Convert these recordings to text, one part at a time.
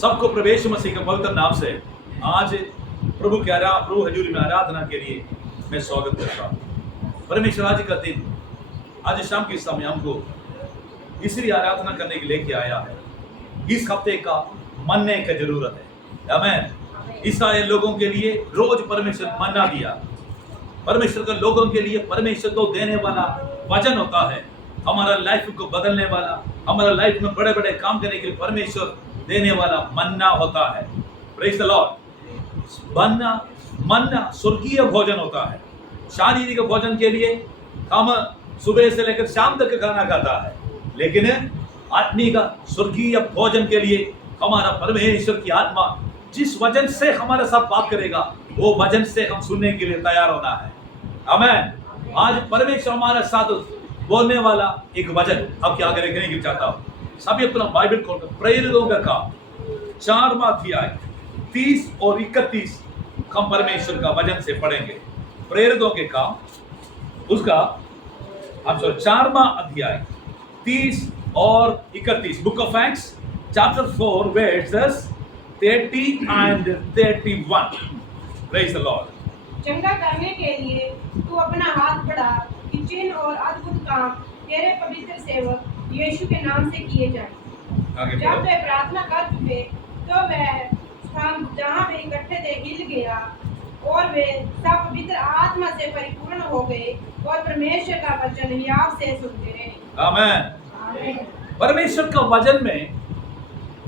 सबको प्रवेश मसीह के पवित्र नाम से आज प्रभु हजूरी में आराधना के लिए मैं स्वागत करता हूँ। परमेश्वर आज का दिन, आज शाम के समय हमको इसलिए आराधना करने के लेके आया है। इस हफ्ते का मन्ने की जरूरत है। आमीन। इस्राएल लोगों के लिए रोज परमेश्वर मन्ना दिया। परमेश्वर के लोगों के लिए परमेश्वर को देने वाला वचन होता है, हमारा लाइफ को बदलने वाला, हमारा लाइफ में बड़े बड़े काम करने के लिए परमेश्वर देने वाला मन्ना होता है। Praise the Lord. मन्ना स्वर्गीय भोजन होता है। शारीरिक भोजन के लिए हम सुबह से लेकर शाम तक खाना खाता है, लेकिन आत्मिक स्वर्गीय भोजन के लिए हमारा परमेश्वर की आत्मा जिस वचन से हमारे साथ बात करेगा, वो वचन से हम सुनने के लिए तैयार होना है। आमीन। आज परमेश्वर हमारे साथ बोलने वाला एक वचन आपके आगे रखने की चाहता हूँ। सभी अपना बाइबल खोलकर प्रेरितों का काम 4वां अध्याय 30 और 31 हम परमेश्वर का वचन से पढ़ेंगे। प्रेरितों के काम उसका 4वां अध्याय 30 और 31, book of acts chapter 4 versus 30 and 31। Praise the Lord. चंगा करने के लिए तू अपना हाथ बढ़ा कि चिन्ह और अद्भुत काम तेरे पवित्र सेवक यीशु के नाम से किए जाएं। जब वे प्रार्थना कर चुके तो वह स्थान जहाँ वे इकट्ठे थे हिल गया और वे सब पवित्र आत्मा से परिपूर्ण हो गए और परमेश्वर का वचन याव से सुनते रहे। आमीन। परमेश्वर का वचन में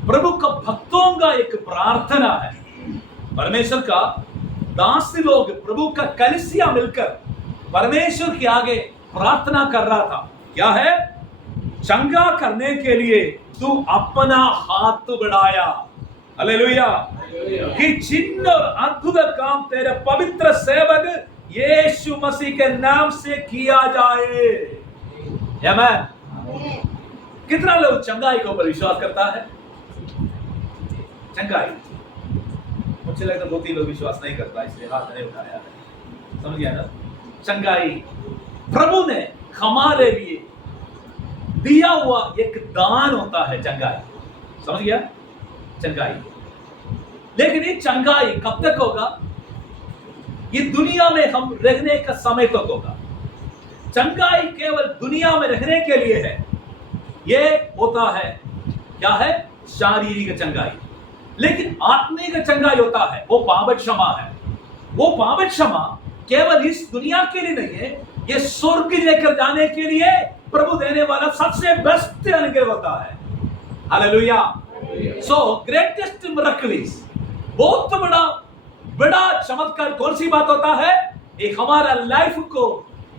प्रभु का भक्तों का एक प्रार्थना है। परमेश्वर का दास लोग, प्रभु का कलीसिया मिलकर परमेश्वर के आगे प्रार्थना कर रहा था। क्या है? चंगा करने के लिए तू अपना हाथ बढ़ाया। हालेलुया। कि चिन्ह और अद्भुत काम तेरे पवित्र सेवक यीशु मसीह के नाम से किया जाए। आमीन। कितना लोग चंगाई के ऊपर विश्वास करता है? चंगाई मुझे लगता 2-3 लोग विश्वास नहीं करता, इसलिए हाथ नहीं उठाया है। समझ गया ना? चंगाई प्रभु ने हमारे लिए दिया हुआ एक दान होता है। चंगाई, समझ गया? चंगाई। लेकिन ये चंगाई कब तक होगा? ये दुनिया में हम रहने का समय तक होगा। चंगाई केवल दुनिया में रहने के लिए है। ये होता है, क्या है? शारीरिक चंगाई। लेकिन आत्मिक चंगाई होता है, वो पाप क्षमा है। वो पाप क्षमा केवल इस दुनिया के लिए नहीं है, ये स्वर्ग लेकर जाने के लिए प्रभु देने वाला सबसे बेस्ट अनुग्रह होता है। Hallelujah. So greatest miracle is, बहुत बड़ा चमत्कार कौन सी बात होता है? एक हमारा लाइफ को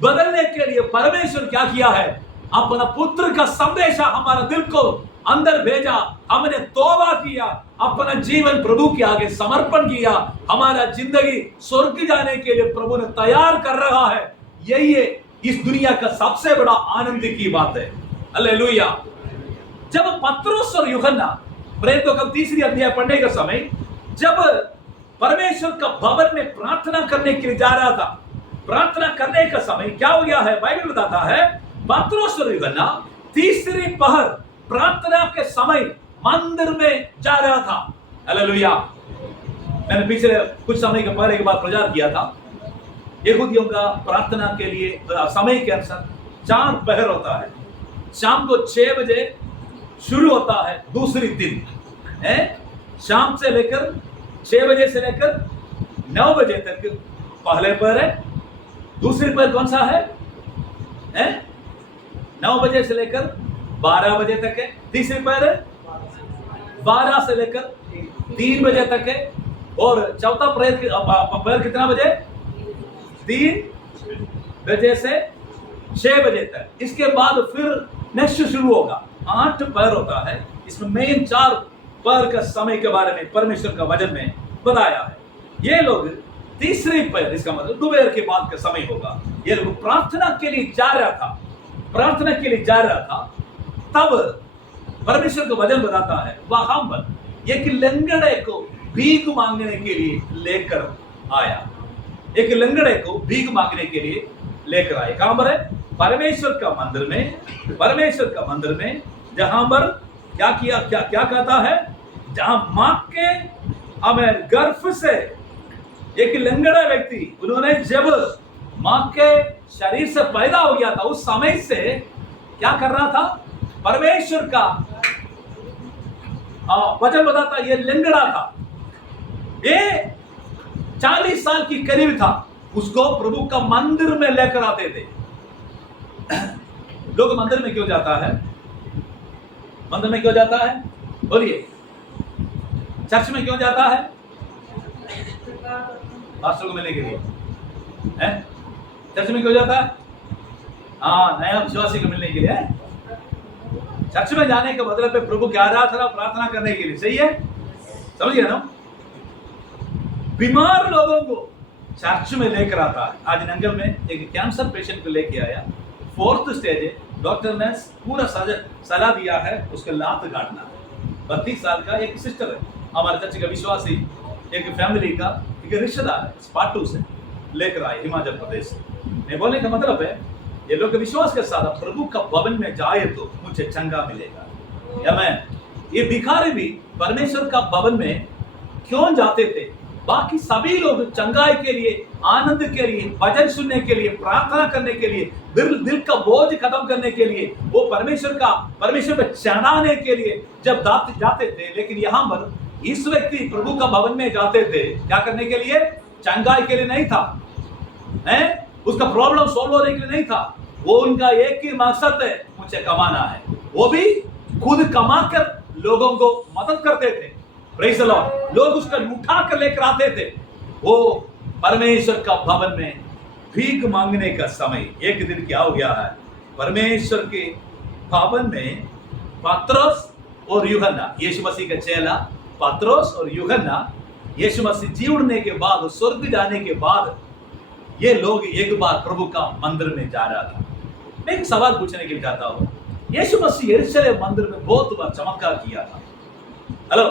बदलने के लिए परमेश्वर क्या किया है? अपना पुत्र का संदेशा हमारा दिल को अंदर भेजा, हमने तौबा किया, अपना जीवन प्रभु के आगे समर्पण किया, हमारा जिंदगी स्वर्ग जाने के लिए प्रभु ने तैयार कर रहा है। यही है इस दुनिया का सबसे बड़ा आनंद की बात है। हालेलुया। जब पतरस और यूहन्ना प्रेरितों का 3री अध्याय पढ़ने का समय, जब परमेश्वर का भवन में प्रार्थना करने के लिए जा रहा था, प्रार्थना करने का समय क्या हो गया है? बाइबल बताता है पतरस और यूहन्ना 3री पहर प्रार्थना के समय मंदिर में जा रहा था। हालेलुया। मैंने पिछले कुछ समय के पहले एक बार प्रचार किया था। यहूदियों का प्रार्थना के लिए समय के अनुसार 4 पहर होता है। शाम को 6 बजे शुरू होता है दूसरी दिन है। शाम से लेकर 6 बजे से लेकर 9 बजे तक पहले पहर है। दूसरी पहर कौन सा है? 9 बजे से लेकर 12 बजे तक है। तीसरी पहर 12 से लेकर 3 बजे तक है। और चौथा पहर कितना बजे? 3 बजे से 6 बजे तक। इसके बाद फिर नेक्स्ट शुरू होगा। 8 पहर होता है। इसमें मेन 4 पहर का समय के बारे में परमेश्वर का वचन में बताया है। ये लोग 3री पहर, इसका मतलब दोपहर के बाद का समय होगा। ये लोग प्रार्थना के लिए जा रहा था, प्रार्थना के लिए जा रहा था। तब परमेश्वर का वचन बताता है वहां पर एक लंगड़े को भीख मांगने के लिए लेकर आया। एक लंगड़े को भीख मांगने के लिए लेकर आए। कहां पर है? परमेश्वर का मंदिर में। परमेश्वर का मंदिर में, जहां पर क्या कहता है? जहां मां के हमें गर्भ से एक लंगड़ा व्यक्ति, उन्होंने जब मां के शरीर से पैदा हो गया था, उस समय से क्या कर रहा था? परमेश्वर का वचन बताता ये लंगड़ा था, ये 40 साल की करीब था। उसको प्रभु का मंदिर में लेकर आते थे। लोग मंदिर में क्यों जाता है? मंदिर में क्यों जाता है? बोलिए। चर्च में क्यों जाता है? पास्टर को मिलने के लिए है? चर्च में क्यों जाता है? हाँ, नया विश्वासी को मिलने के लिए है? चर्च में जाने का मतलब है प्रभु की आराधना प्रार्थना करने के लिए, सही है? समझ गए ना? बीमार लोगों को चर्च में लेकर आता है। आज नंगल में एक कैंसर पेशेंट को लेके आया, 4th स्टेज है। डॉक्टर ने पूरा सलाह दिया है उसके लात काटना। 32 साल का एक सिस्टर है, हमारे चर्च का विश्वासी, एक फैमिली का एक रिश्तेदार है, स्पाटू से लेकर आए हिमाचल प्रदेश से। मैं बोलने का मतलब है ये लोग विश्वास के साथ प्रभु का भवन में जाए तो मुझे चंगा मिलेगा। या मैं ये भिखारी भी परमेश्वर का भवन में क्यों जाते थे? बाकी सभी लोग चंगाई के लिए, आनंद के लिए, भजन सुनने के लिए, प्रार्थना करने के लिए, दिल का बोझ खत्म करने के लिए, वो परमेश्वर पे चढ़ाने के लिए जब जाते थे। लेकिन यहाँ पर इस व्यक्ति प्रभु का भवन में जाते थे क्या करने के लिए? चंगाई के लिए नहीं था, उसका प्रॉब्लम सॉल्व होने के लिए नहीं था। वो उनका एक ही मकसद है, मुझे कमाना है। वो भी खुद कमाकर लोगों को मदद करते थे। Praise the Lord. लोग उसका उठा कर लेकर आते थे। वो परमेश्वर का भवन में भीख मांगने का समय, एक दिन क्या हो गया है? परमेश्वर के भवन में पत्रोस और यूहन्ना, यीशु मसीह का चेला पत्रोस और यूहन्ना, यीशु मसीह जी उठने के बाद, स्वर्ग जाने के बाद, ये लोग एक बार प्रभु का मंदिर में जा रहा था। मैं एक सवाल पूछने के लिए चाहता हूं। यीशु मसीह यरूशलेम मंदिर में बहुत बार चमत्कार किया था। हेलो,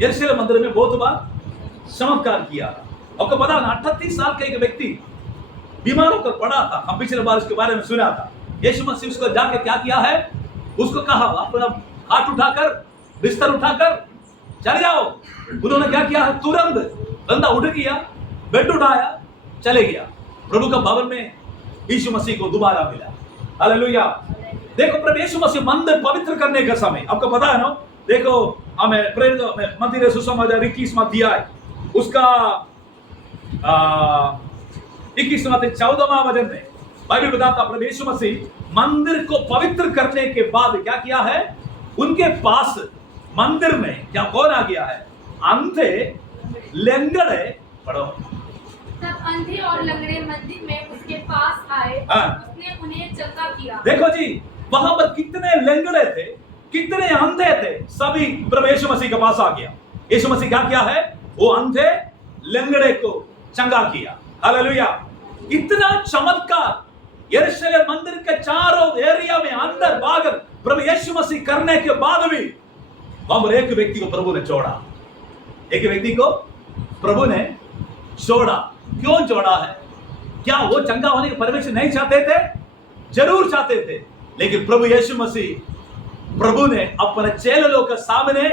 यरूशलेम मंदिर में बहुत बार चमत्कार किया था। आपको पता ना, 38 साल का एक व्यक्ति बीमार होकर पड़ा था। हम पिछले बार उसके बारे में सुना था। यीशु मसीह उसको जाके क्या किया है? उसको कहा अपना हाथ उठाकर, बिस्तर उठाकर चले जाओ। उन्होंने क्या किया है? तुरंत बंदा उठ गया, बेड उठाया, चले गया। प्रभु का भवन में यीशु मसीह को दोबारा मिला। हालेलुया। देखो, प्रभु यीशु मसीह मंदिर पवित्र करने का समय, आपको पता है ना? देखो, हमें प्रेरित मत्ती सुसमाचार 21वां अध्याय उसका 21वां अध्याय 14वां वचन में बाइबल बताता प्रभु यीशु मसीह मंदिर को पवित्र करने के बाद क्या किया है? उनके पास मंदिर में क्या कौन आ गया है? अंधे, लंगड़े, पढ़ो। तब अंधे और लंगड़े मंदिर में उसके पास आए, उसने उन्हें चंगा किया। देखो जी, वहां पर कितने लंगड़े थे, कितने अंधे थे, सभी प्रभु यीशु मसीह के पास आ गया। यीशु मसीह क्या किया है? वो अंधे लंगड़े को चंगा किया। हालेलुया। इतना चमत्कार यरूशलेम मंदिर के चारों एरिया में अंदर बाहर प्रभु यीशु मसीह करने के बाद भी वहां पर एक व्यक्ति को प्रभु ने छोड़ा। एक व्यक्ति को प्रभु ने छोड़ा। क्यों छोड़ा है? क्या वो चंगा होने की परमिशन नहीं चाहते थे? जरूर चाहते थे। लेकिन प्रभु यीशु मसीह, प्रभु ने अपने चेलों के सामने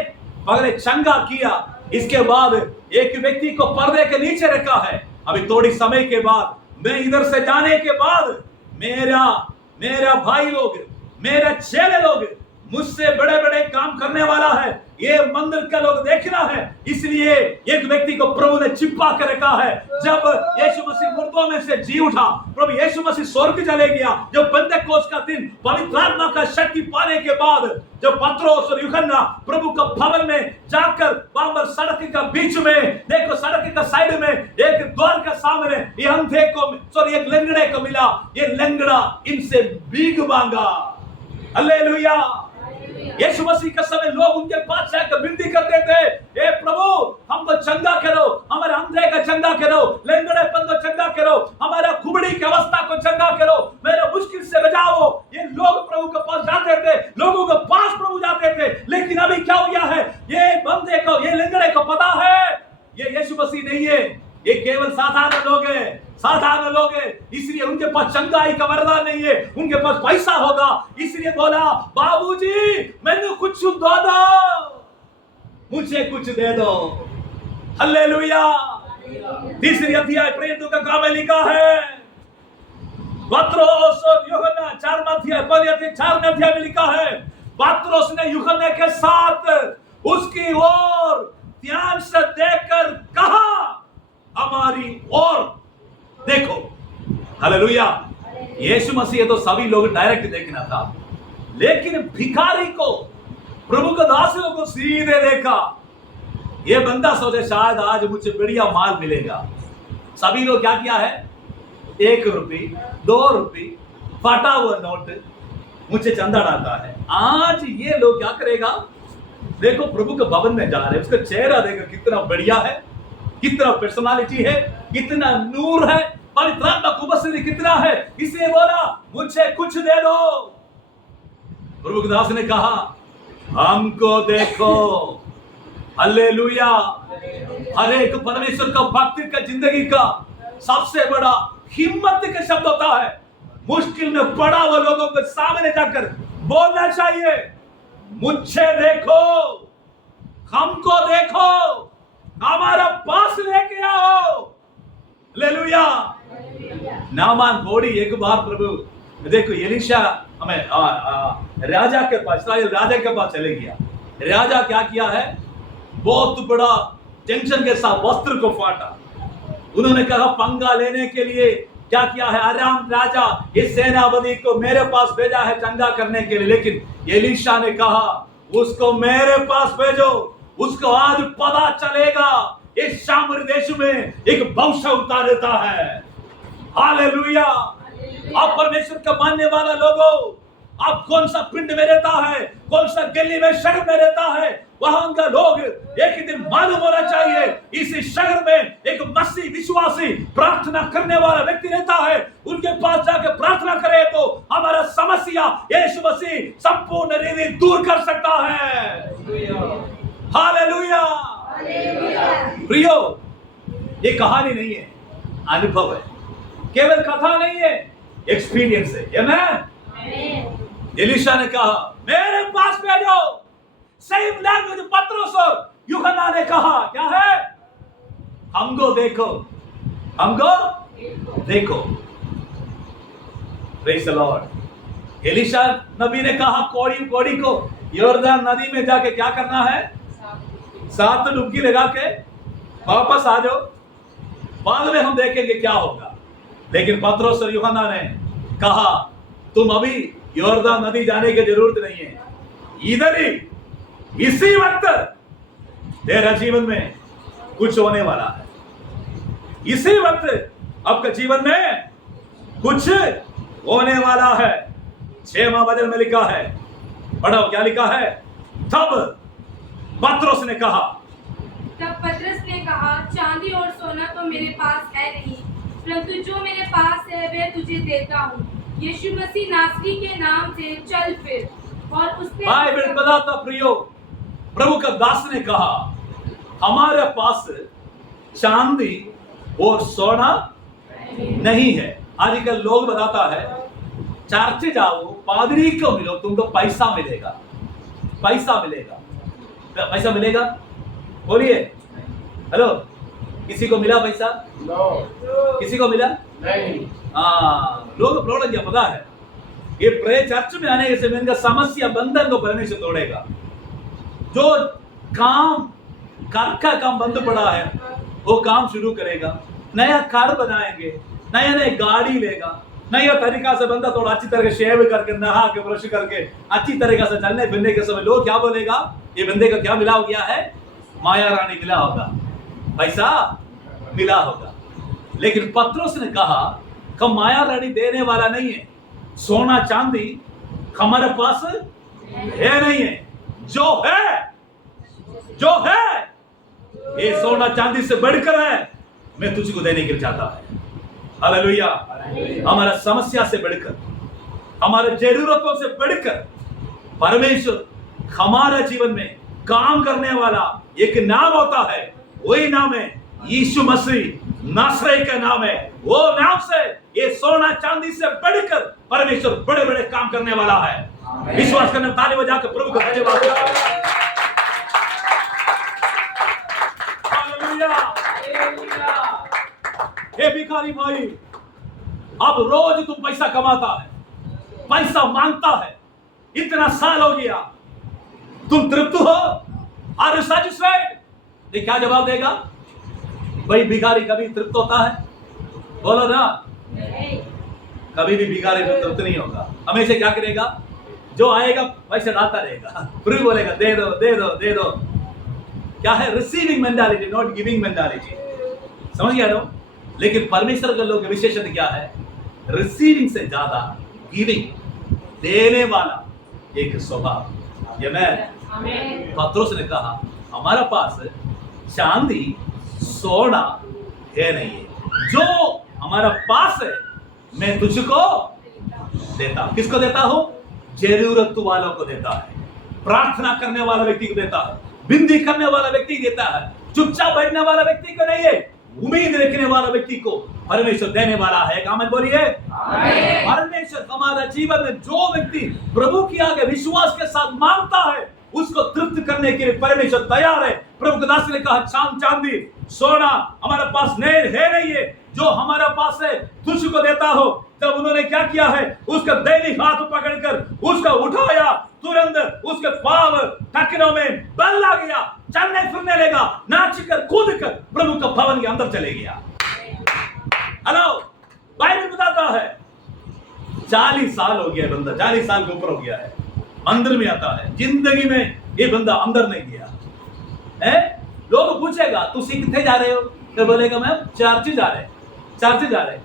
पहले चंगा किया। इसके बाद एक व्यक्ति को पर्दे के नीचे रखा है। अभी थोड़ी समय के बाद, मैं इधर से जाने के बाद, मेरा भाई लोग, मेरे चेले लोग, मुझसे बड़े बड़े काम करने वाला है। ये मंदिर का लोग देखना है। इसलिए एक व्यक्ति को प्रभु ने चिपका कर रखा है। जब यीशु मसीह मुर्दों में से जी उठा, प्रभु यीशु मसीह स्वर्ग चले गया। जब पेंटेकोस्त का दिन पवित्र आत्मा का शक्ति पाने के बाद, जब पत्रोस और यूहन्ना प्रभु का भवन में जाकर वहां पर सड़क का बीच में, देखो सड़क का साइड में एक द्वार का सामने ये अंधे को, सॉरी एक लंगड़े को मिला। ये लंगड़ा इनसे भीख मांगा। हालेलुया। यीशु मसीह के समय लोग उनके पास जाकर विनती करते थे, हे प्रभु हमको चंगा करो, हमारे अंधे का चंगा करो, लंगड़ेपन को चंगा करो, हमारा कुबड़ी की अवस्था को चंगा करो, मेरे मुश्किल से बचाओ। ये लोग प्रभु के पास जाते थे, लोगों के पास प्रभु जाते थे। लेकिन अभी क्या हो गया है? ये अंधे को, ये लंगड़े को पता है ये यीशु मसीह नहीं है, ये केवल साधारण लोग हैं, साधारण लोग हैं। इसलिए उनके पास चंगाई का वरदान नहीं है, उनके पास पैसा होगा। इसलिए बोला, बाबूजी मैंने कुछ दो दो। मुझे कुछ दे दो। हालेलुया। तीसरी अध्याय प्रेरितों का काम में लिखा है, पत्रोस और यूहन्ना 4वें अध्याय में लिखा है, पत्रोस ने यूहन्ना के साथ उसकी ओर ध्यान से देखकर कहा, हमारी ओर देखो। हालेलुया। यीशु मसीह तो सभी लोग डायरेक्ट देखना था, लेकिन भिखारी को, प्रभु के दासों को सीधे देखा। ये बंदा सोचे शायद आज मुझे बढ़िया माल मिलेगा। सभी लोग क्या किया है, 1 रुपये 2 रुपये फटा हुआ नोट मुझे चंदा डालता है। आज ये लोग क्या करेगा, देखो प्रभु के भवन में जा रहे, उसका चेहरा देखो कितना बढ़िया है, कितना पर्सनालिटी है, कितना नूर है, पवित्र आत्मा की उपस्थिति कितना है। इसलिए बोला, मुझे कुछ दे दो। प्रभु के दास ने कहा, हमको देखो। हालेलुया। हर एक परमेश्वर का भक्त का जिंदगी का सबसे बड़ा हिम्मत का शब्द होता है, मुश्किल में पड़ा हुआ लोगों के सामने जाकर बोलना चाहिए, मुझे देखो, हमको देखो, हमारा पास लेके आओ। हालेलुया। नामान घोड़ी एक बार प्रभु देखो, एलीशा हमें राजा के पास, इस्राएल राजा के पास चले गया। राजा क्या किया है, बहुत बड़ा टेंशन के साथ वस्त्र को फाटा। उन्होंने कहा पंगा लेने के लिए क्या किया है, अराम राजा इस सेनापति को मेरे पास भेजा है चंगा करने के लिए। लेकिन एलीशा ने कहा, उसको मेरे पास भेजो, उसको आज पता चलेगा इस सामरी देश में एक भविष्य उतारता है। हालेलुया। आप परमेश्वर का मानने वाला लोगों, आप कौन सा पिंड में रहता है, कौन सा गली में, शहर में रहता है, वहां का लोग एक ही दिन मालूम होना चाहिए, इस शहर में एक मसीह विश्वासी प्रार्थना करने वाला व्यक्ति रहता है। उनके पास जाकर प्रार्थना करे तो हमारा समस्या यीशु मसीह संपूर्ण रीति दूर कर सकता है। हालेलुया। प्रियो, ये कहानी नहीं है, अनुभव है, केवल कथा नहीं है, एक्सपीरियंस है। आमेन। एलीशा ने कहा, मेरे पास भेजो। सेम लैंग्वेज पत्रोस और यूहन्ना ने कहा, क्या है, हमको देखो, हमको देखो। Praise the Lord. एलीशा नबी ने कहा, कोड़ी को यॉर्दन नदी में जाके क्या करना है, 7 डुबकी लगा के वापस आ जाओ, बाद में हम देखेंगे क्या होगा। लेकिन पत्रोस और यूहन्ना ने कहा, तुम अभी यॉर्दन नदी जाने की जरूरत नहीं है, इधर ही इसी वक्त तेरा जीवन में कुछ होने वाला है। इसी वक्त आपका जीवन में कुछ होने वाला है। 6वां वचन में लिखा है, पढ़ो क्या लिखा है। तब पत्रोस ने कहा, चांदी और सोना तो मेरे पास है नहीं, परंतु जो मेरे पास है वह तुझे देता हूँ। यीशु मसीह नासरी के नाम से चल फिर। और उसने बाइबल बताता, प्रियो, प्रभु का दास ने कहा, हमारे पास चांदी और सोना नहीं है। आजकल लोग बताता है, चर्च जाओ, पादरी को मिलो, तुमको पैसा मिलेगा, पैसा मिलेगा, पैसा मिलेगा। बोलिए हेलो, किसी को मिला पैसा? नो। किसी को मिला? नहीं। लोग प्रॉब्लम क्या पता है, ये प्रे चर्च में आने से इनका समस्या बंधन को परमेश्वर तोड़ेगा। जो काम घर का काम बंद पड़ा है वो काम शुरू करेगा, नया घर बनाएंगे, नया गाड़ी लेगा, नया तरीका से बंदा थोड़ा अच्छी तरह से शेव करके, नहा के, ब्रश करके अच्छी तरीका से चलने फिरने के समय लोग क्या बोलेगा, ये बंदे का क्या मिला हो गया है, माया रानी मिला होगा, पैसा मिला होगा। लेकिन पत्रोस ने कहा कि माया रानी देने वाला नहीं है, सोना चांदी हमारे पास है नहीं है, जो है ये सोना चांदी से बढ़कर है, मैं तुझको देने के लिए चाहता है। हालेलुया। हमारा समस्या से बढ़कर, हमारे जरूरतों से बढ़कर परमेश्वर हमारा जीवन में काम करने वाला एक नाम होता है, वही नाम है यीशु मसीह नासरी का नाम है। वो नाम से ये सोना चांदी से बढ़कर परमेश्वर बड़े बड़े काम करने वाला है। विश्वास करने, ताली बजाकर प्रभु का धन्यवाद। हालेलुया। हे भिखारी भाई, अब रोज तुम पैसा कमाता है, पैसा मांगता है, इतना साल हो गया, तुम तृप्त हो? Are you satisfied? ये क्या जवाब देगा? भाई भिखारी कभी तृप्त होता है? बोलो ना, कभी भी भिखारी तृप्त नहीं होगा। हमेशा क्या करेगा? जो आएगा पैसे डालता रहेगा, फिर बोलेगा दे दो दे दो दे दो। क्या है? Receiving mentality, not giving mentality. समझ गया ना? लेकिन परमेश्वर के लोग विशेषता क्या है? रिसीविंग से ज्यादा गिविंग, देने वाला एक स्वभाव। ये मैं पत्रोस ने कहा हमारा पास चांदी सोना है नहीं है, जो हमारा पास है मैं तुझको देता हूं। किसको देता हूं? जरूरत वालों को देता है, प्रार्थना करने वाला व्यक्ति को देता है, विनती करने वाला व्यक्ति देता है, चुपचाप बैठने वाला व्यक्ति को नहीं है, उम्मीद रखने वाला व्यक्ति को परमेश्वर देने वाला है। आमीन बोलिए। परमेश्वर हमारा जीवन में जो व्यक्ति प्रभु के आगे विश्वास के साथ मांगता है, उसको तृप्त करने के लिए परमेश्वर तैयार है। प्रभु के दास ने कहा चांदी सोना हमारा पास नहीं है, जो हमारा पास है तुझको देता हो। तब उन्होंने क्या किया है? उसका दैनिक हाथ पकड़कर उसका उठाया, तुरंत उसके पांव टखनों में बल आ गया, चलने फिरने लगा, नाच कर कूद कर प्रभु का भवन के अंदर चले गया। हेलो, बाइबल बताता है 40 साल हो गया बंदा, 40 साल के ऊपर हो गया है, मंदिर में आता है, जिंदगी में ये बंदा अंदर नहीं गया है। लोग पूछेगा तू कितने जा रहे हो? तो बोलेगा मैं चर्च जा रहे।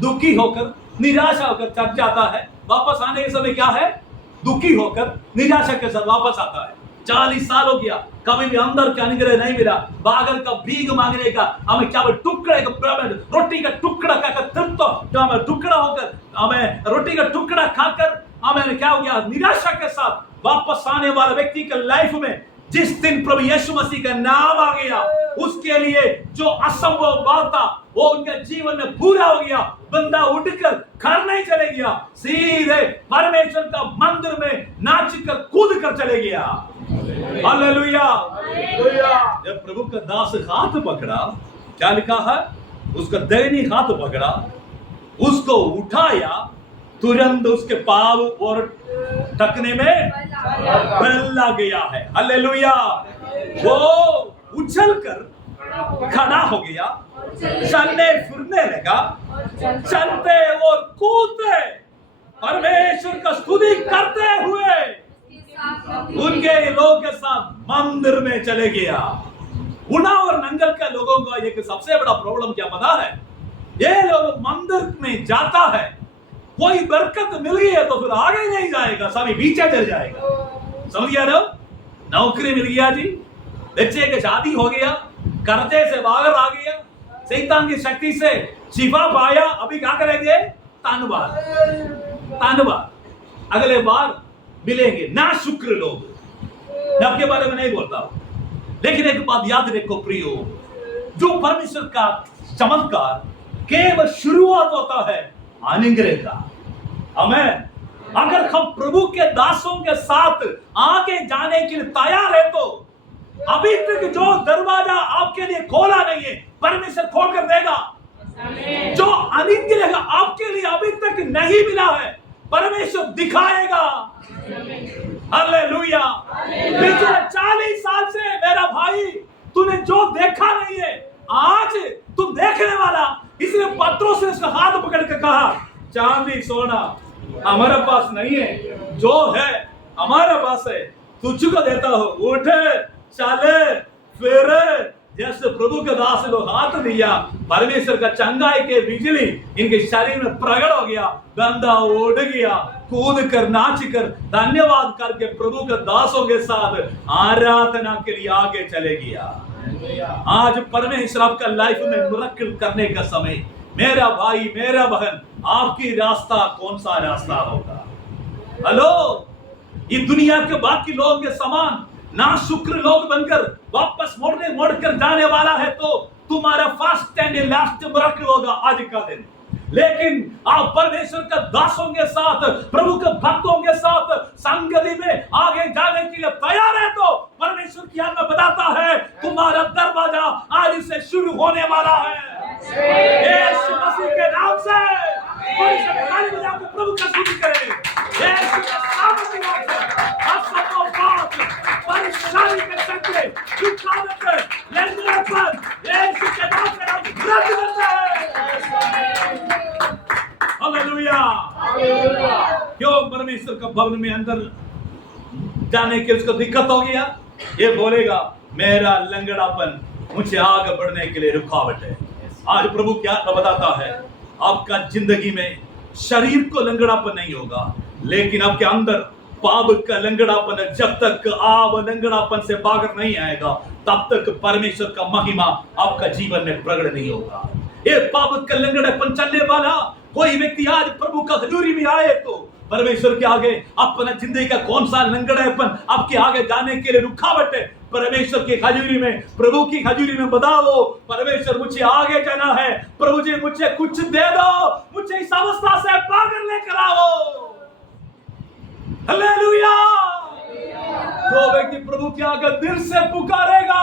दुखी होकर निराशा होकर चर्च जाता है, वापस आने के समय क्या है? दुखी होकर निराशा के साथ वापस आता है। 40 साल हो गया, कभी भी अंदर का अनुग्रह नहीं मिला। बागल का भीख मांगने का, हमें क्या टुकड़े का रोटी का टुकड़ा खाकर तृप्त, जो हमें टुकड़ा होकर हमें रोटी का टुकड़ा खाकर हमें क्या हो गया? निराशा के साथ वापस आने वाला व्यक्ति के लाइफ में जिस दिन प्रभु यीशु मसीह का नाम आ गया, उसके लिए जो असंभव बात था वो उनके जीवन में पूरा हो गया। बंदा उठकर घर नहीं चले गया, सीधे परमेश्वर का मंदिर में नाच कर कूद कर चले गया। हालेलुया। जब प्रभु का दास हाथ पकड़ा, क्या लिखा है? उसका दैनिक हाथ पकड़ा, उसको उठाया, तुरंत उसके पांव और टखने में बल आ गया है। हालेलुया। वो उछल कर खड़ा हो गया, चलने फिरने लगा, चलते और कूदते परमेश्वर का स्तुति करते हुए उनके लोगों के साथ मंदिर में चले गया। उना और नंगल के लोगों का एक सबसे बड़ा प्रॉब्लम क्या पता है? ये लोग मंदिर में जाता है, कोई बरकत मिल गई है तो फिर आगे नहीं जाएगा, सभी पीछे चल जाएगा। समझ गया ना? नौकरी मिल गया जी, बच्चे की शादी हो गया, कर्जे से बाहर आ गया, शैतान की शक्ति से शिफा पाया, अभी क्या करेंगे? धन्यवाद, अगले बार मिलेंगे ना। शुक्र लोग, मैं आपके बारे में नहीं बोलता हूं, लेकिन एक बात याद रखो प्रियो, जो परमेश्वर का चमत्कार केवल शुरुआत होता है अनुग्रह का। हमें अगर हम प्रभु के दासों के साथ आगे जाने के लिए तैयार है, तो अभी तक जो दरवाजा आपके लिए खोला नहीं है, परमेश्वर खोल कर देगा। जो अनुग्रह आपके लिए अभी तक नहीं मिला है, परमेश्वर दिखाएगा। हालेलुया। पिछले 40 साल से मेरा भाई तूने जो देखा नहीं है, आज तुम देखने वाला। इसलिए पत्रोस ने उसका हाथ पकड़ के कहा चांदी सोना हमारे पास नहीं है, जो है हमारे पास है, तुझको देता हो। उठे चले फिर, जैसे प्रभु के दास ने हाथ दिया, परमेश्वर का चंगाई के बिजली इनके शरीर में प्रकट हो गया। बंदा उड़ गया, कूद कर नाच कर धन्यवाद करके प्रभु के दासों के साथ आराधना के लिए आगे चले गया। आज परमेश्वर आपका लाइफ में मिरेकल करने का समय। मेरा भाई मेरा बहन, आपकी रास्ता कौन सा रास्ता होगा? हेलो, ये दुनिया के बाकी लोगों के समान ना शुक्र लोग बनकर वापस मोड़कर जाने वाला है, तो तुम्हारा फर्स्ट एंड लास्ट मिरेकल होगा आज का दिन। लेकिन आप परमेश्वर के दासों के साथ, प्रभु के भक्तों के साथ संगति में आगे जाने के लिए तैयार है तो परमेश्वर की आत्मा बताता है तुम्हारा दरवाजा आज से शुरू होने वाला है। यीशु मसीह के नाम से कोई सब ताली बजा के प्रभु का स्तुति करे। यीशु के नाम से असंभव बात, परेशानी के चक्कर, रुकावट, लंगड़ापन यीशु के नाम से हम रद्द करते हैं। हालेलुया। क्यों परमेश्वर का भवन में अंदर जाने के उसको दिक्कत हो गया? ये बोलेगा मेरा लंगड़ापन मुझे आगे बढ़ने के लिए रुकावट है। आज प्रभु क्या बताता है, आपका जिंदगी में शरीर को लंगड़ापन नहीं होगा, लेकिन आपके अंदर पाप का लंगड़ापन है। जब तक आप लंगड़ापन से बाहर नहीं आएगा तब तक परमेश्वर का महिमा आपका जीवन में प्रकट नहीं होगा। ये पाप का लंगड़ापन चलने वाला कोई व्यक्ति आज प्रभु का हजूरी में आए तो परमेश्वर के आगे अपना जिंदगी का कौन सा लंगड़ापन आपके आगे जाने के लिए रुकावट है, परमेश्वर की हजूरी में, प्रभु की हजूरी में बताओ परमेश्वर मुझे आगे जाना है, प्रभु जी मुझे कुछ दे दो, मुझे इस अवस्था से बाहर लेकर आओ। हालेलुया। जो व्यक्ति प्रभु के आगे दिल से पुकारेगा,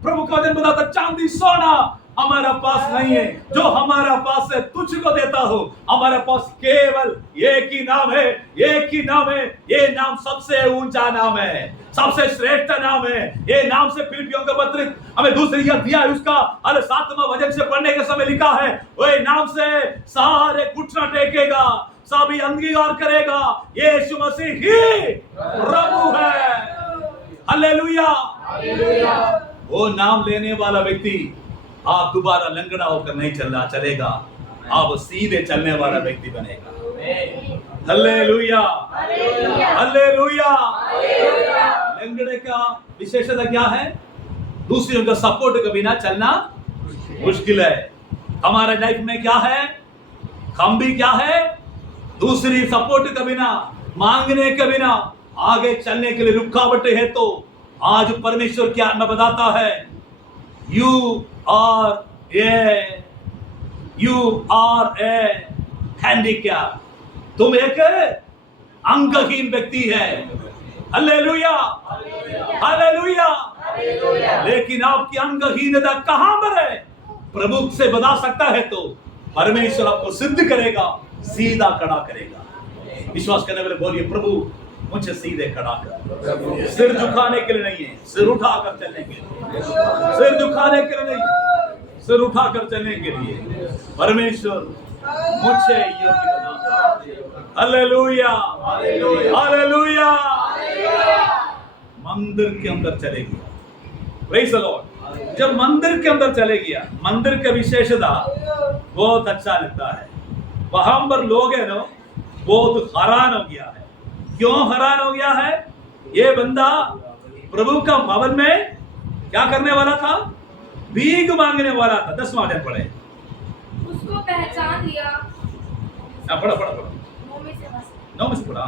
प्रभु का वचन बताता चांदी सोना हमारा पास नहीं है, जो हमारा पास है तुझको देता हूं। हमारे पास केवल एक ही नाम है, एक ही नाम है, ये नाम सबसे ऊंचा नाम है, सबसे श्रेष्ठ नाम है। ये नाम से फिलिपियों का पत्र हमें दूसरी अध्याय उसका 7वां वचन से पढ़ने के समय लिखा है, वही नाम से सारे घुटना टेकेगा, सभी अंगीकार करेगा यीशु मसीह ही प्रभु है। हालेलुया। वो नाम लेने वाला व्यक्ति आप दोबारा लंगड़ा होकर नहीं चलेगा, आप सीधे चलने वाला व्यक्ति बनेगा। हालेलुया। हालेलुया। लंगड़े का विशेषता क्या है? दूसरों का सपोर्ट के बिना चलना मुश्किल है। हमारे लाइफ में क्या है? हम भी क्या है? दूसरी सपोर्ट के बिना, मांगने के बिना आगे चलने के लिए रुकावटें है। तो आज परमेश्वर की आत्मा बताता है यू आर ए हैंडीकैप, तुम एक अंगहीन व्यक्ति है। हालेलुया। हालेलुया। लेकिन आपकी अंगहीनता कहां पर है? प्रभु से बता सकता है तो परमेश्वर आपको सिद्ध करेगा, सीधा खड़ा करेगा। विश्वास करने वाले बोलिए प्रभु मुझे सीधे खड़ा कर। सिर झुकाने के लिए नहीं है, सिर उठाकर चलने के लिए। सिर झुकाने के लिए नहीं, सिर उठाकर चलने के लिए परमेश्वर मुझे योग्य बना। हालेलुया। हालेलुया। मंदिर के अंदर चलेगी, प्रेज़ द लॉर्ड। जब मंदिर के अंदर चलेगी, मंदिर का विशेषता बहुत अच्छा लगता है। वहां पर लोग है ना बहुत हैरान हो गया है। क्यों हैरान हो गया है? ये बंदा प्रभु का भवन में क्या करने वाला था? भीख मांगने वाला था। 10वां वचन पढ़े। उसको पहचान लिया। पढ़ा 9 में से पढ़ा।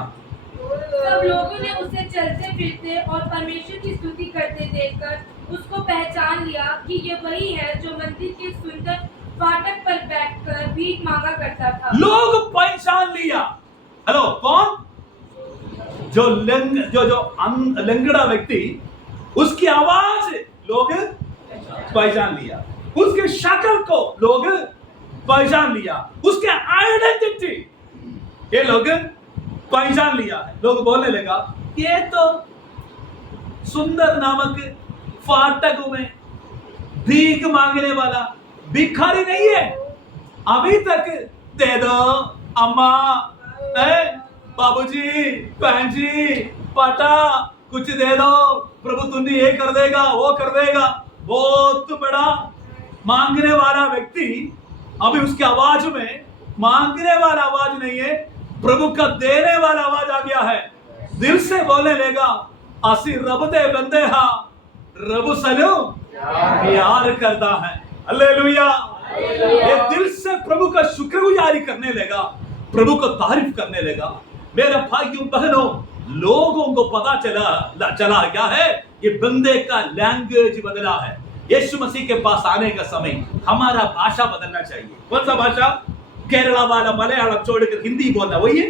सब लोगों ने उसे चलते फिरते और परमेश्वर की स्तुति करते देखकर उसको पहचान लिया कि ये वही है जो मंदिर के सुंदर फाटक पर बैठकर भीख मांगा करता था। लोग पहचान लिया। हेलो, कौन? जो लंगड़ा व्यक्ति, उसकी आवाज लोग पहचान लिया, उसके शक्ल को लोग पहचान लिया, उसके आइडेंटिटी ये लोग पहचान लिया। लोग बोलने लगा ये तो सुंदर नामक फाटक में भीख मांगने वाला भिखारी नहीं है। अभी तक दे दो अम्मा, बाबूजी, बहन जी, पाटा कुछ दे दो, प्रभु तुमने ये कर देगा, वो कर देगा। बहुत बड़ा मांगने वाला व्यक्ति अभी उसकी आवाज में मांगने वाला आवाज नहीं है, प्रभु का देने वाला आवाज आ गया है। दिल से बोलने लगा असी रब दे बंदे हा, रब सनु प्यार करता है। हालेलुया। ये दिल से प्रभु का शुक्रगुजारी करने लगा, प्रभु को तारीफ करने लगा। मेरे भाइयों बहनों, लोगों को पता चला क्या है? ये बंदे का लैंग्वेज बदला है। यीशु मसीह के पास आने का समय हमारा भाषा बदलना चाहिए। कौन सा भाषा? केरला वाला मलयालम छोड़कर हिंदी बोलना वही है,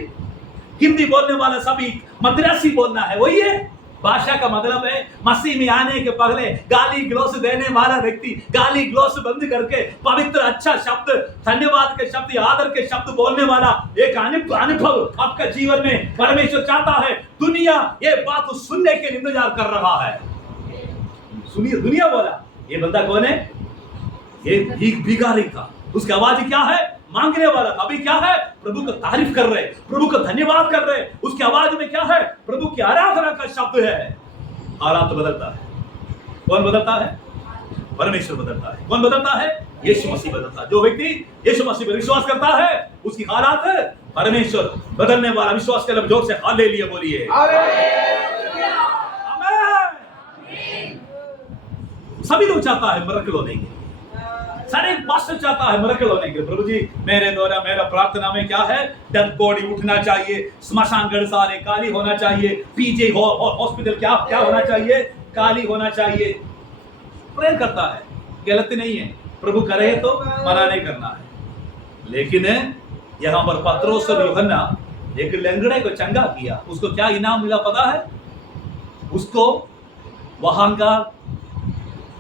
हिंदी बोलने वाला सभी मद्रासी बोलना है वही है। भाषा का मतलब है मसीह में आने के पहले गाली ग्लोस देने वाला व्यक्ति गाली ग्लोस बंद करके पवित्र अच्छा शब्द, धन्यवाद के शब्द, आदर के शब्द बोलने वाला एक अनुभव आपका जीवन में परमेश्वर चाहता है। दुनिया ये बात सुनने के लिए इंतजार कर रहा है। सुनिए, दुनिया बोला ये बंदा कौन है? ये भिखारी था, उसकी आवाज क्या है? मांगने वाला था। अभी क्या है? प्रभु का तारीफ कर रहे, प्रभु का धन्यवाद कर रहे। उसकी आवाज में क्या है? प्रभु की आराधना का शब्द है। हालात बदलता है। कौन बदलता है? परमेश्वर बदलता है। कौन बदलता है? यीशु मसीह बदलता है। जो व्यक्ति यीशु मसीह पर विश्वास करता है उसकी हालात परमेश्वर बदलने वाला। विश्वास के जोर से हालेलुया बोलिए। सभी लोग चाहता है मिरेकल होने के, सारे पास्टर चाहता है मिरेकल होने के। प्रभु जी मेरे द्वारा, मेरा प्रार्थना में क्या है? डेड बॉडी उठना चाहिए, स्मशान घाट सारे खाली होना चाहिए, पीजे हॉस्पिटल क्या होना चाहिए? खाली होना चाहिए। प्रेयर करता है, गलत नहीं है, प्रभु करे तो मना नहीं करना है। लेकिन यहाँ पर पत्रोस और यूहन्ना एक लंगड़े को चंगा किया, उसको क्या इनाम मिला पता है? उसको वहां का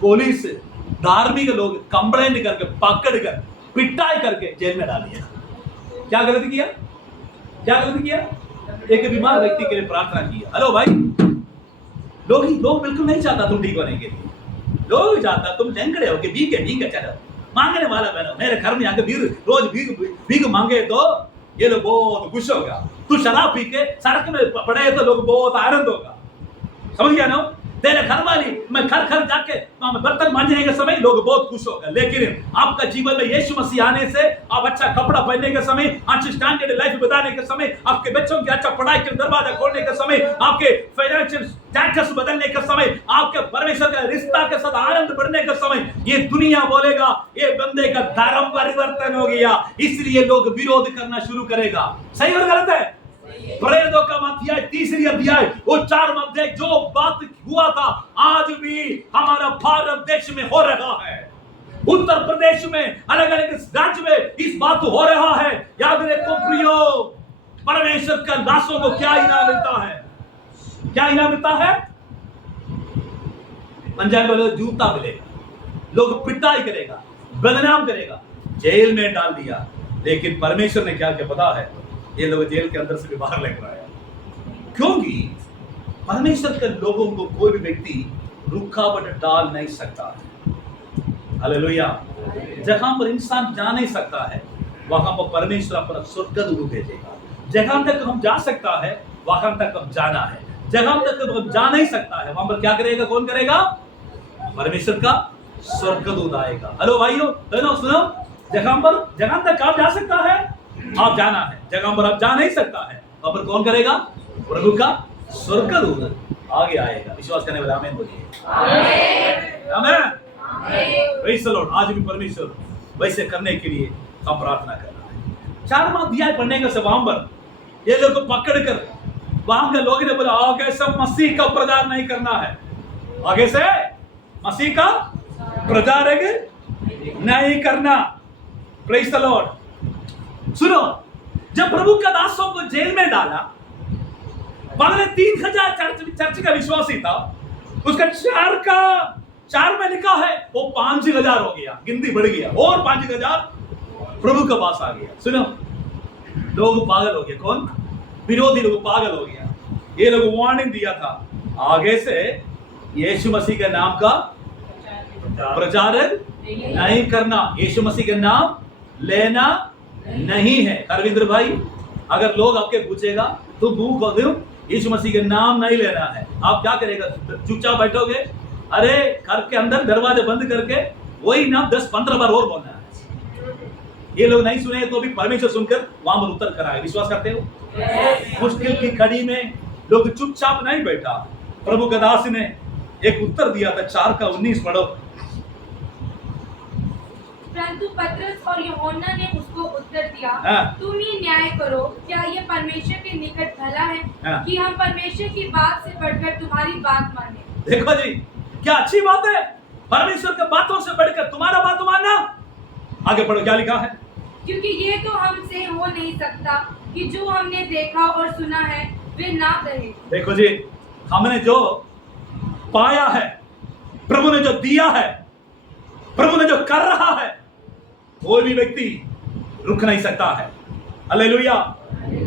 पुलिस, धार्मिक लोग कंप्लेंट करके पकड़कर पिटाई करके जेल में डाल दिया। क्या गलत किया? क्या गलत किया? एक बीमार व्यक्ति के लिए प्रार्थना किया। हेलो भाई, लोग बिल्कुल नहीं चाहता तुम ठीक होने के लिए। लोग चाहता तुम लंगड़े हो के भीगे चलो, मांगने वाला बनो, मेरे घर में आके रोज भीग मांगे तो ये लोग बहुत खुश होगा। तू शराब पी के सड़क में पड़े तो लोग बहुत आनंद होगा। समझ गया ना? तेरे घर वाली मैं घर जाके बर्तन मांजने के समय लोग बहुत खुश होगा। लेकिन आपका जीवन में यीशु मसीह आने से, आप अच्छा कपड़ा पहनने के समय, अच्छी स्टैंडर्ड लाइफ बताने के समय, आपके बच्चों के अच्छा पढ़ाई के दरवाजा खोलने के समय, आपके फाइनेंशियल स्टेटस बदलने के समय, आपके परमेश्वर का रिश्ता के साथ आनंद बढ़ने के समय, ये दुनिया बोलेगा ये बंदे का धर्म परिवर्तन हो गया, इसलिए लोग विरोध करना शुरू करेगा। सही और गलत है? प्रेरितों का अध्याय 3 अध्याय वो 4 अध्याय जो बात हुआ था आज भी हमारा भारत देश में हो रहा है। उत्तर प्रदेश में, अलग अलग राज्य में इस बात हो रहा है। याद रखो प्रियो, परमेश्वर का दासों को क्या इनाम मिलता है? क्या इनाम मिलता है? पंजाब वाले जूता मिलेगा, लोग पिटाई करेगा, बदनाम करेगा, जेल में डाल दिया। लेकिन परमेश्वर ने क्या किया पता है? ये लोग जेल के अंदर से भी बाहर लेकर आया, क्योंकि परमेश्वर के लोगों को कोई भी व्यक्ति रुकावट डाल नहीं सकता है। हालेलुया। जहां पर इंसान जा नहीं सकता है वहां पर परमेश्वर अपना स्वर्गदूत भेजेगा। जहां तक हम जा सकता है वहां तक हम जाना है, जहां तक हम जा नहीं सकता है वहां पर क्या करेगा? कौन करेगा? परमेश्वर का स्वर्गदूत आएगा। हेलो भाइयों बहनों सुनो, जहां तक आप जा सकता है आप जाना है, जगह पर आप जा नहीं सकता है वहां पर कौन करेगा? प्रभु का स्वर्गदूत आगे आएगा। विश्वास करने वाले आमीन बोलिए। आमीन। Praise the Lord. आज भी परमेश्वर वैसे करने के लिए हम प्रार्थना कर रहे हैं। 4वां अध्याय पढ़ने के वहां पर ये लोग को पकड़कर वहां के लोगों ने बोला आगे से मसीह का प्रचार नहीं करना है, आगे से मसीह का प्रचार नहीं करना। Praise the Lord. सुनो, जब प्रभु का दासों को जेल में डाला, पहले 3000 चर्च का विश्वासी था, उसका 4 में लिखा है वो 5000 हो गया, गिनती बढ़ गया और 5000 प्रभु के पास आ गया। सुनो, लोग पागल हो गए। कौन? विरोधी लोग पागल हो गया। ये लोग वार्निंग दिया था आगे से यीशु मसीह के नाम का प्रचार नहीं करना, यीशु मसीह के नाम लेना नहीं है। अरविंद्र भाई, अगर लोग आपके पूछेगा तो मुंह खोल दो, यीशु मसीह के नाम नहीं लेना है, आप क्या करेगा? चुपचाप बैठोगे? अरे घर के अंदर दरवाजे बंद करके वही नाम 10-15 बार और बोलना है। ये लोग नहीं सुने तो भी परमेश्वर सुनकर वहां पर उत्तर कराए। विश्वास करते हो? मुश्किल की घड़ी में लोग चुपचाप नहीं बैठा। प्रभु का दास ने एक उत्तर दिया था। 4:19 पढ़ो। परंतु पतरस और यूहन्ना ने उसको उत्तर दिया, तुम ही न्याय करो, क्या ये परमेश्वर के निकट भला है कि हम परमेश्वर की बात से बढ़कर तुम्हारी बात माने? देखो जी, क्या अच्छी बात है, परमेश्वर के बातों से बढ़कर तुम्हारा बात मानना। आगे पढ़ो, क्या लिखा है? क्योंकि ये तो हमसे हो नहीं सकता कि जो हमने देखा और सुना है वे ना कहे। देखो जी, हमने जो पाया है, प्रभु ने जो दिया है, प्रभु ने जो कर रहा है, कोई भी व्यक्ति रुक नहीं सकता है। हालेलुया।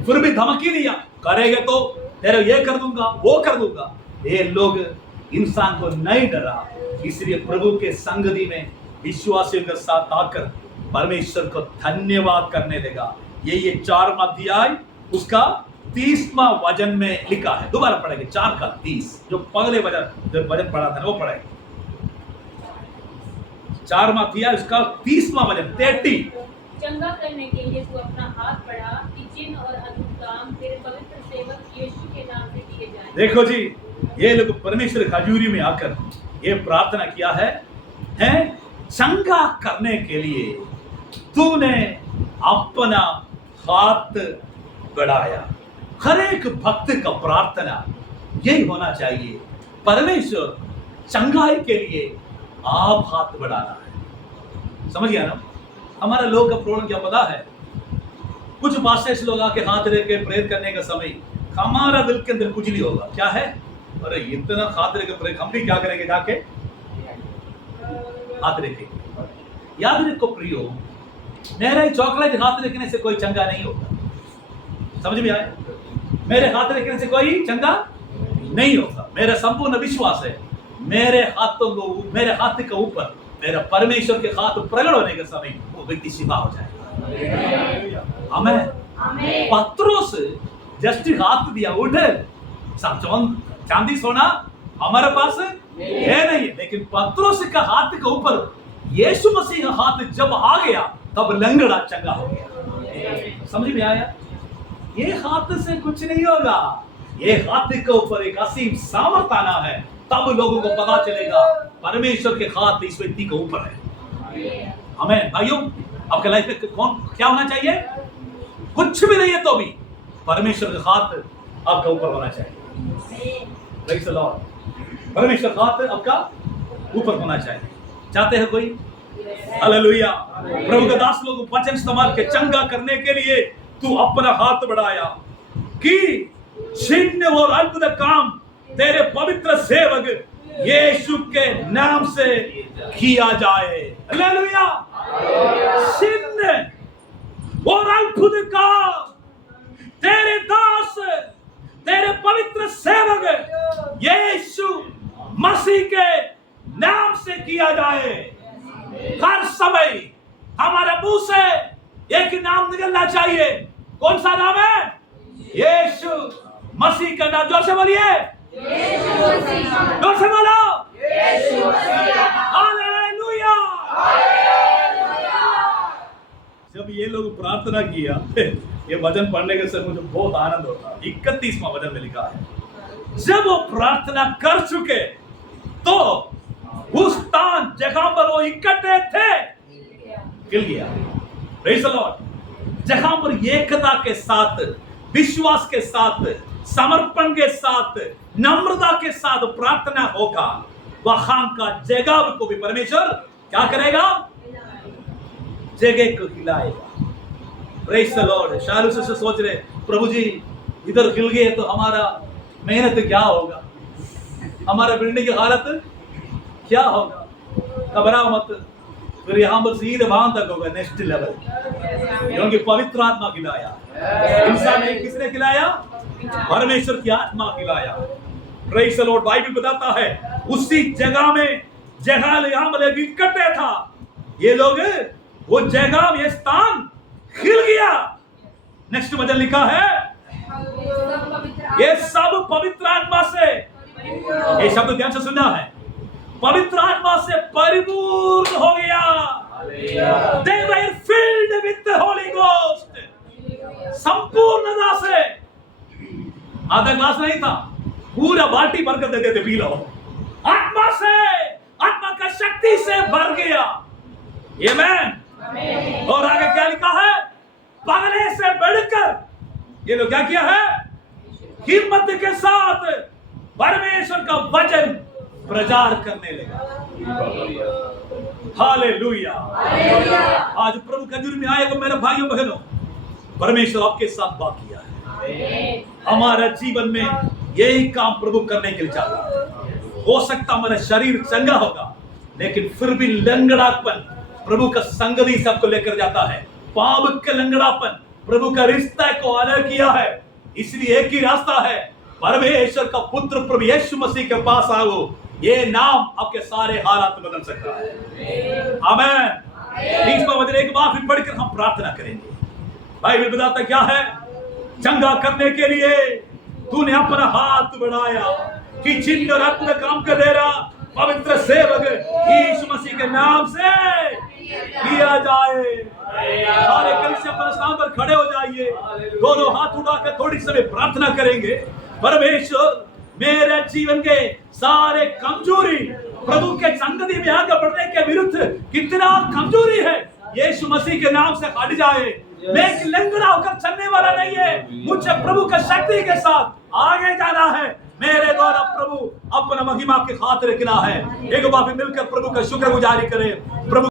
फिर भी धमकी दिया, करेगा तो तेरे ये कर दूंगा, वो कर दूंगा। ये लोग इंसान को नहीं डरा, इसलिए प्रभु के संगति में विश्वासियों के साथ आकर परमेश्वर को धन्यवाद करने देगा। ये 4वां अध्याय उसका 30वां वचन में लिखा है। दोबारा पढ़ेंगे 4 का 30, जो पहले वचन पढ़ा था वो पढ़ेंगे। 4वां अध्याय उसका 30वां वचन 30। चंगा करने के लिए तू अपना हाथ बढ़ा कि चिन्ह और अद्भुत काम तेरे पवित्र सेवक यीशु के नाम से किए जाएं। देखो जी, ये लोग परमेश्वर की हजूरी में आकर ये प्रार्थना किया है चंगा करने के लिए तूने अपना हाथ बढ़ाया। हर एक भक्त का प्रार्थना यही होना चाहिए, परमेश्वर चंगाई के लिए आप हाथ बढ़ाना है। समझ गया ना? हमारे लोग का प्रॉब्लम क्या पता है? कुछ भाषा से लोग आके हाथ रख के प्रेयर करने का समय हमारा दिल के अंदर कुछ नहीं होगा। क्या है? अरे इतना हाथ रख के प्रेयर, हम भी क्या करेंगे? जाके हाथ रखेंगे। याद रखो प्रियो, मेरे चॉकलेट हाथ रखने से कोई चंगा नहीं होगा। समझ में आए? मेरे हाथ रखने से कोई चंगा नहीं होगा। मेरा संपूर्ण विश्वास है मेरे हाथों को, मेरे हाथ के ऊपर मेरा परमेश्वर के हाथ प्रकट होने के समय वो व्यक्ति शिफा हो जाएगा। आमीन। पत्रोस जस्ट हाथ दिया, उठे। चांदी सोना हमारे पास है नहीं, लेकिन पत्रोस का हाथ के ऊपर यीशु मसीह का हाथ जब आ गया तब लंगड़ा चंगा हो गया। समझ में आया? ये हाथ से कुछ नहीं होगा, ये हाथ के ऊपर एक असीम सामर्थ आना है, तब लोगों को पता चलेगा परमेश्वर के हाथ इस व्यक्ति के ऊपर है। आमीन। भाइयों, आपके लाइफ में कौन क्या होना चाहिए? कुछ भी नहीं है तो भी परमेश्वर का हाथ आपका ऊपर होना चाहिए। Praise the Lord. परमेश्वर का हाथ आपका ऊपर होना चाहिए। चाहते हैं कोई? हालेलुया। प्रभु के दास लोग वचन इस्तेमाल के चंगा करने के लिए तू अपना हाथ बढ़ाया कि चिन्ह और अद्भुत काम तेरे पवित्र सेवक यीशु के नाम से किया जाए। हालेलुया। चिन्ह और अद्भुत काम तेरे दास, तेरे पवित्र सेवक यीशु मसीह के नाम से किया जाए। हर समय हमारे मुंह से एक नाम निकलना चाहिए। कौन सा नाम है? यीशु मसीह का नाम। जोर से बोलिए, जोर से बोलो, हालेलुया। जब ये लोग प्रार्थना किया, ये वचन पढ़ने के समय मुझे बहुत आनंद होता। 31वां वचन में लिखा है, जब वो प्रार्थना कर चुके तो उस स्थान जगह पर वो इकट्ठे थे हिल गया। Praise the Lord. जहां पर एकता के साथ, विश्वास के साथ, समर्पण के साथ, नम्रता के साथ प्रार्थना होगा, वहां का जगह को भी परमेश्वर क्या करेगा? जगह को हिलाएगा। Praise the Lord. शायद से सोच रहे, प्रभु जी इधर हिल गए तो हमारा मेहनत क्या होगा, हमारा बिल्डिंग की हालत क्या होगा? घबराओ मत, फिर यहां पर सीधे वहां तक होगा, नेक्स्ट लेवल, क्योंकि पवित्र आत्मा खिलाया। इंसान नहीं, किसने खिलाया? परमेश्वर की आत्मा खिलाया। Praise the Lord. बाइबल बताता है उसी जगह में, जगह यहां पर इकट्ठे था ये लोग, वो जगह, ये स्थान हिल गया। नेक्स्ट वचन लिखा है, ये सब पवित्र आत्मा से, ये शब्द ध्यान से सुनना है, पवित्र आत्मा से परिपूर्ण हो गया। They were filled with the Holy Ghost। संपूर्णता से, आधा ग्लास नहीं था, पूरा बाल्टी भरकर देते थे, पी लो। आत्मा से, आत्मा का शक्ति से भर गया। आमीन। और आगे क्या लिखा है? पगले से बढ़कर ये लोग क्या किया है? हिम्मत के साथ परमेश्वर का वचन प्रचार करने लगा। हालेलुया। आज प्रभु के हजूर में आए को मेरे भाइयों बहनों, परमेश्वर आपके साथ बात किया है। हमारे जीवन में यही काम प्रभु करने के लिए चाहता है। हो सकता हमारा शरीर चंगा होगा, लेकिन फिर भी लंगड़ापन प्रभु का संगति सबको लेकर जाता है। पाप के लंगड़ापन प्रभु का रिश्ता को अलग किया है। इसलिए एक ही रास्ता है, परमेश्वर का पुत्र प्रभु यीशु मसीह के पास आओ। ये नाम आपके सारे हालात बदल सकता है। आमीन। इस वचन एक बार फिर पढ़कर हम प्रार्थना करेंगे। बाइबल बताता क्या है? चंगा करने के लिए तूने अपना हाथ बढ़ाया कि चिन्ह और अद्भुत काम कर दे रहा पवित्र सेवक यीशु मसीह के नाम से किया जाए। सारे कलीसिया अपने स्थान पर खड़े हो जाइए, दोनों हाथ उठाकर थोड़ी समय प्रार्थना करेंगे। परमेश्वर मेरे जीवन के सारे कमजोरी प्रभु के संगति में आगे बढ़ने के विरुद्ध कितना कमजोरी है, यीशु मसीह के नाम से हट जाए। मैं एक लंगड़ा होकर चलने वाला नहीं है, मुझे प्रभु का शक्ति के साथ आगे जाना है। मेरे द्वारा प्रभु अपना महिमा की खातिर किया है। एक बार मिलकर प्रभु का शुक्रगुजारी करें। प्रभु